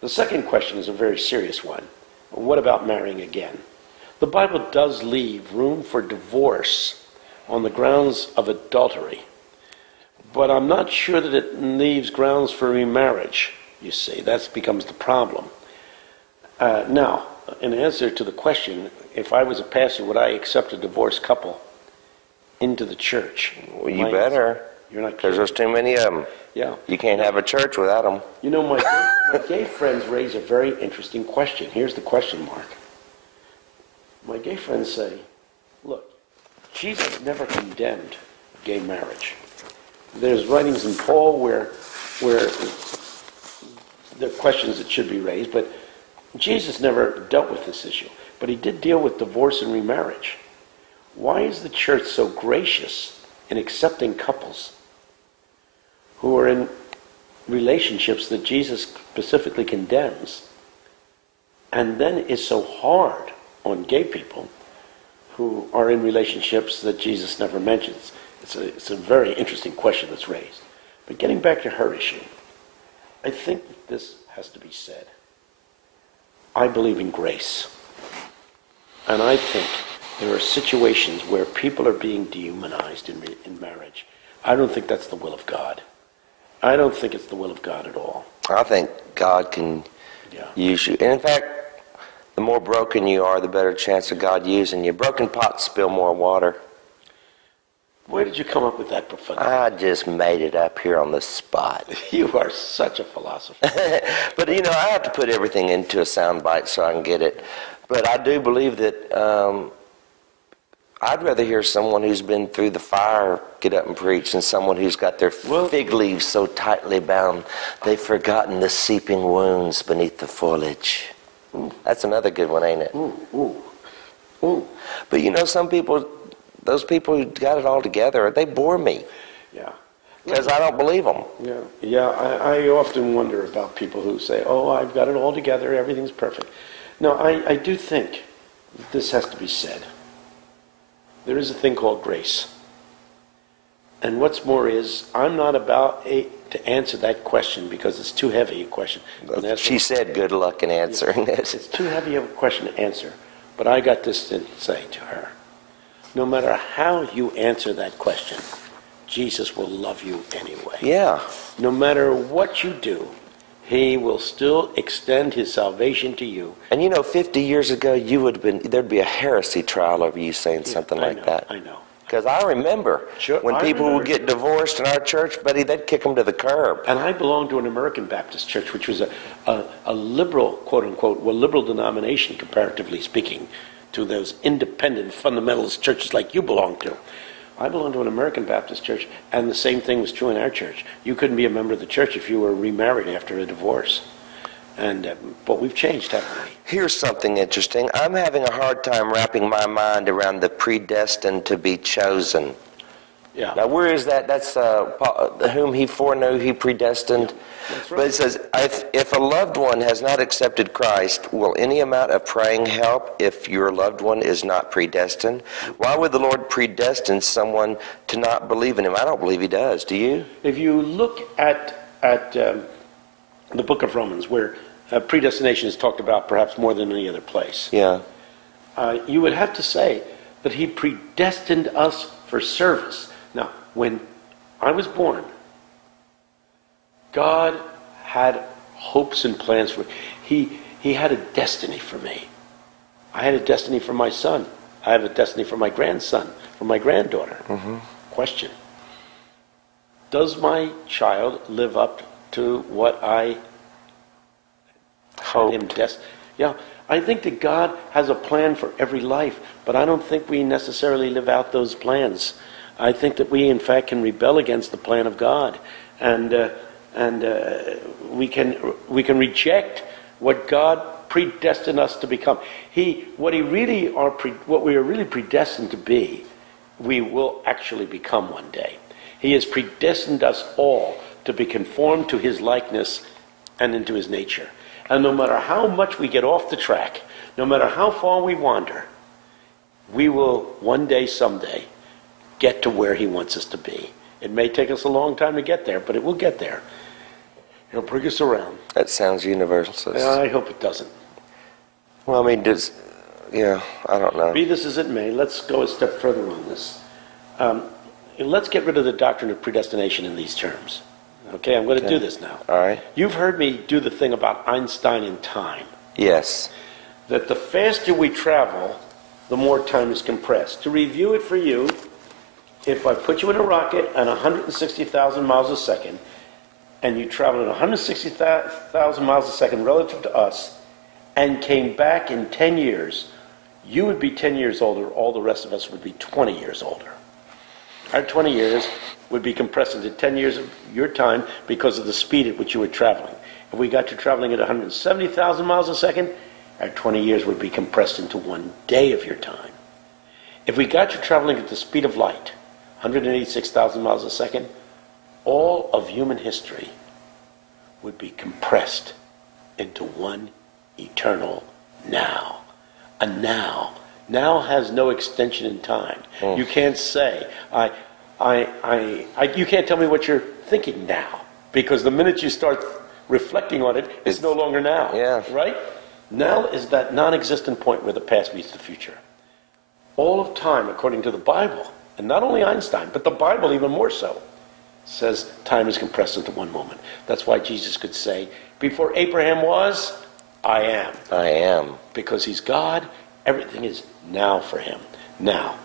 The second question is a very serious one. What about marrying again? The Bible does leave room for divorce on the grounds of adultery, but I'm not sure that it leaves grounds for remarriage, you see. That becomes the problem. Now, in answer to the question, if I was a pastor, would I accept a divorced couple into the church? Well, you better. You're not because there's too many of them. Yeah. You can't have a church without them. You know, my gay friends raise a very interesting question. Here's the question mark. My gay friends say, look, Jesus never condemned gay marriage. There's writings in Paul where there are questions that should be raised, but Jesus never dealt with this issue. But he did deal with divorce and remarriage. Why is the church so gracious in accepting couples who are in relationships that Jesus specifically condemns, and then is so hard on gay people who are in relationships that Jesus never mentions? It's a very interesting question that's raised. But getting back to her issue, I think that this has to be said. I believe in grace. And I think there are situations where people are being dehumanized in marriage. I don't think that's the will of God. I don't think it's the will of God at all. I think God can use you. And in fact, the more broken you are, the better chance of God using you. Broken pots spill more water. Where did you come up with that profundity? I just made it up here on the spot. You are such a philosopher. But, you know, I have to put everything into a soundbite so I can get it. But I do believe that I'd rather hear someone who's been through the fire get up and preach than someone who's got their fig leaves so tightly bound they've forgotten the seeping wounds beneath the foliage. Ooh. That's another good one, ain't it? Ooh, ooh, ooh. But you know, some people, those people who got it all together, they bore me. Yeah. Because I don't believe them. Yeah. I often wonder about people who say, oh, I've got it all together, everything's perfect. No, I do think this has to be said. There is a thing called grace. And what's more is, I'm not about to answer that question because it's too heavy a question. She said good luck in answering it. It's too heavy of a question to answer. But I got this to say to her. No matter how you answer that question, Jesus will love you anyway. Yeah. No matter what you do, he will still extend his salvation to you. And you know, 50 years ago, there'd be a heresy trial over you saying something like that. I know. Because I remember when people would get divorced in our church, buddy, they'd kick them to the curb. And I belonged to an American Baptist church, which was a liberal, quote-unquote, liberal denomination, comparatively speaking, to those independent fundamentalist churches like you belong to. I belonged to an American Baptist church, and the same thing was true in our church. You couldn't be a member of the church if you were remarried after a divorce. But we've changed, haven't we? Here's something interesting. I'm having a hard time wrapping my mind around the predestined to be chosen. Yeah. Now, where is that? That's whom he foreknew, he predestined. Yeah, that's right. But it says, if a loved one has not accepted Christ, will any amount of praying help if your loved one is not predestined? Why would the Lord predestine someone to not believe in him? I don't believe he does. Do you? If you look at the book of Romans, where predestination is talked about perhaps more than any other place, yeah, you would have to say that he predestined us for service. Now, when I was born, God had hopes and plans for me. He had a destiny for me. I had a destiny for my son. I have a destiny for my grandson, for my granddaughter. Mm-hmm. Question. Does my child live up to what I hope him Yeah, I think that God has a plan for every life, but I don't think we necessarily live out those plans. I think that we, in fact, can rebel against the plan of God, and we can reject what God predestined us to become. What we are really predestined to be, we will actually become one day. He has predestined us all to be conformed to his likeness and into his nature. And no matter how much we get off the track, no matter how far we wander, we will one day, someday, get to where he wants us to be. It may take us a long time to get there, but it will get there. He'll bring us around. That sounds universal. I hope it doesn't. Well, I mean, I don't know. Be this as it may, let's go a step further on this. Let's get rid of the doctrine of predestination in these terms. Okay, I'm going to do this now. All right. You've heard me do the thing about Einstein and time. Yes. That the faster we travel, the more time is compressed. To review it for you, if I put you in a rocket at 160,000 miles a second, and you traveled at 160,000 miles a second relative to us, and came back in 10 years, you would be 10 years older, all the rest of us would be 20 years older. Our 20 years would be compressed into 10 years of your time because of the speed at which you were traveling. If we got you traveling at 170,000 miles a second, our 20 years would be compressed into 1 day of your time. If we got you traveling at the speed of light, 186,000 miles a second, all of human history would be compressed into one eternal now. A now. Now has no extension in time. You can't say, you can't tell me what you're thinking now, because the minute you start reflecting on it, it's no longer now. Yeah. Right? Now is that non-existent point where the past meets the future. All of time, according to the Bible, and not only Einstein, but the Bible even more so, says time is compressed into one moment. That's why Jesus could say, before Abraham was, I am. I am. Because he's God, everything is now for him. Now,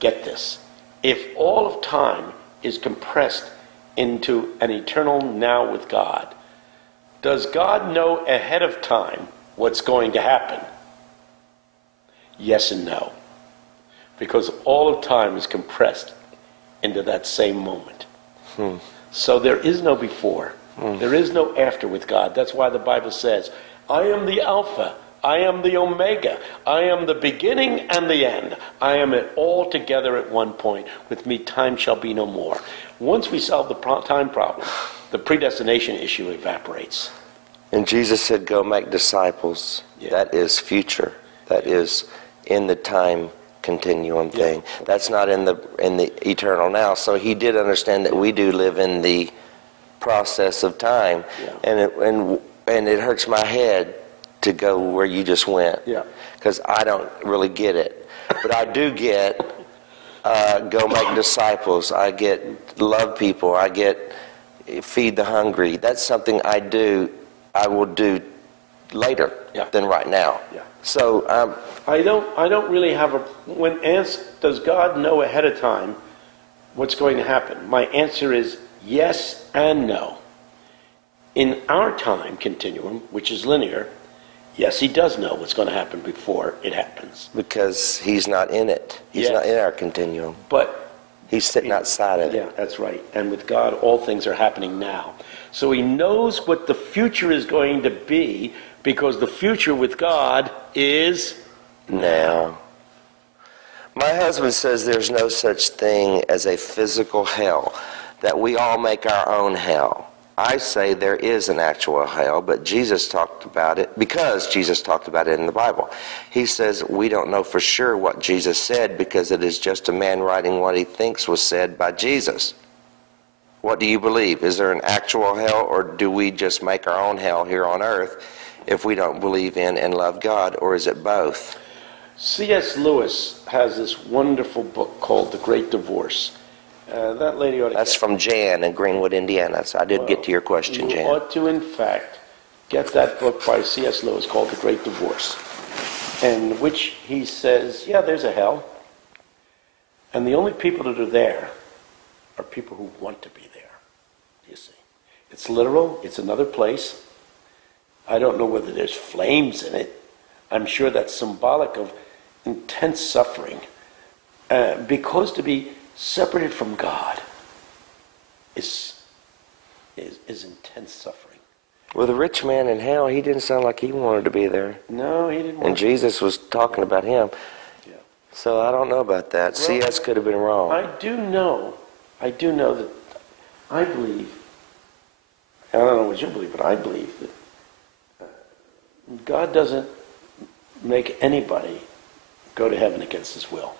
get this. If all of time is compressed into an eternal now with God, does God know ahead of time what's going to happen? Yes and no. Because all of time is compressed into that same moment. So there is no before. There is no after with God. That's why the Bible says, I am the Alpha, I am the Omega, I am the beginning and the end. I am it all together at one point. With me time shall be no more. Once we solve the time problem, the predestination issue evaporates. And Jesus said, go make disciples. Yeah. That is future. That is in the time continuum thing. That's not in the eternal now. So he did understand that we do live in the process of time. And it hurts my head to go where you just went. Because I don't really get it. But I do get go make disciples. I get love people. I get feed the hungry. That's something I will do later than right now. So I don't really have when asked, does God know ahead of time what's going to happen? My answer is yes and no. In our time continuum, which is linear, yes, he does know what's going to happen before it happens. Because he's not in it. He's not in our continuum. But he's sitting outside of it. Yeah, that's right. And with God, all things are happening now. So he knows what the future is going to be, because the future with God is now. My husband says there's no such thing as a physical hell, that we all make our own hell. I say there is an actual hell, but Jesus talked about it, because Jesus talked about it in the Bible. He says we don't know for sure what Jesus said, because it is just a man writing what he thinks was said by Jesus. What do you believe? Is there an actual hell, or do we just make our own hell here on earth if we don't believe in and love God, or is it both? C.S. Lewis has this wonderful book called The Great Divorce. That lady ought to That's from Jan in Greenwood, Indiana. So I did get to your question, Jan. You ought to, in fact, get that book by C.S. Lewis called The Great Divorce, in which he says, yeah, there's a hell, and the only people that are there are people who want to be there, you see. It's literal. It's another place. I don't know whether there's flames in it. I'm sure that's symbolic of intense suffering, because to be separated from God is intense suffering. Well, the rich man in hell, he didn't sound like he wanted to be there. No, he didn't want And Jesus was talking about him. Yeah. So I don't know about that. Well, C.S. could have been wrong. I do know that I believe, I don't know what you believe, but I believe that God doesn't make anybody go to heaven against his will.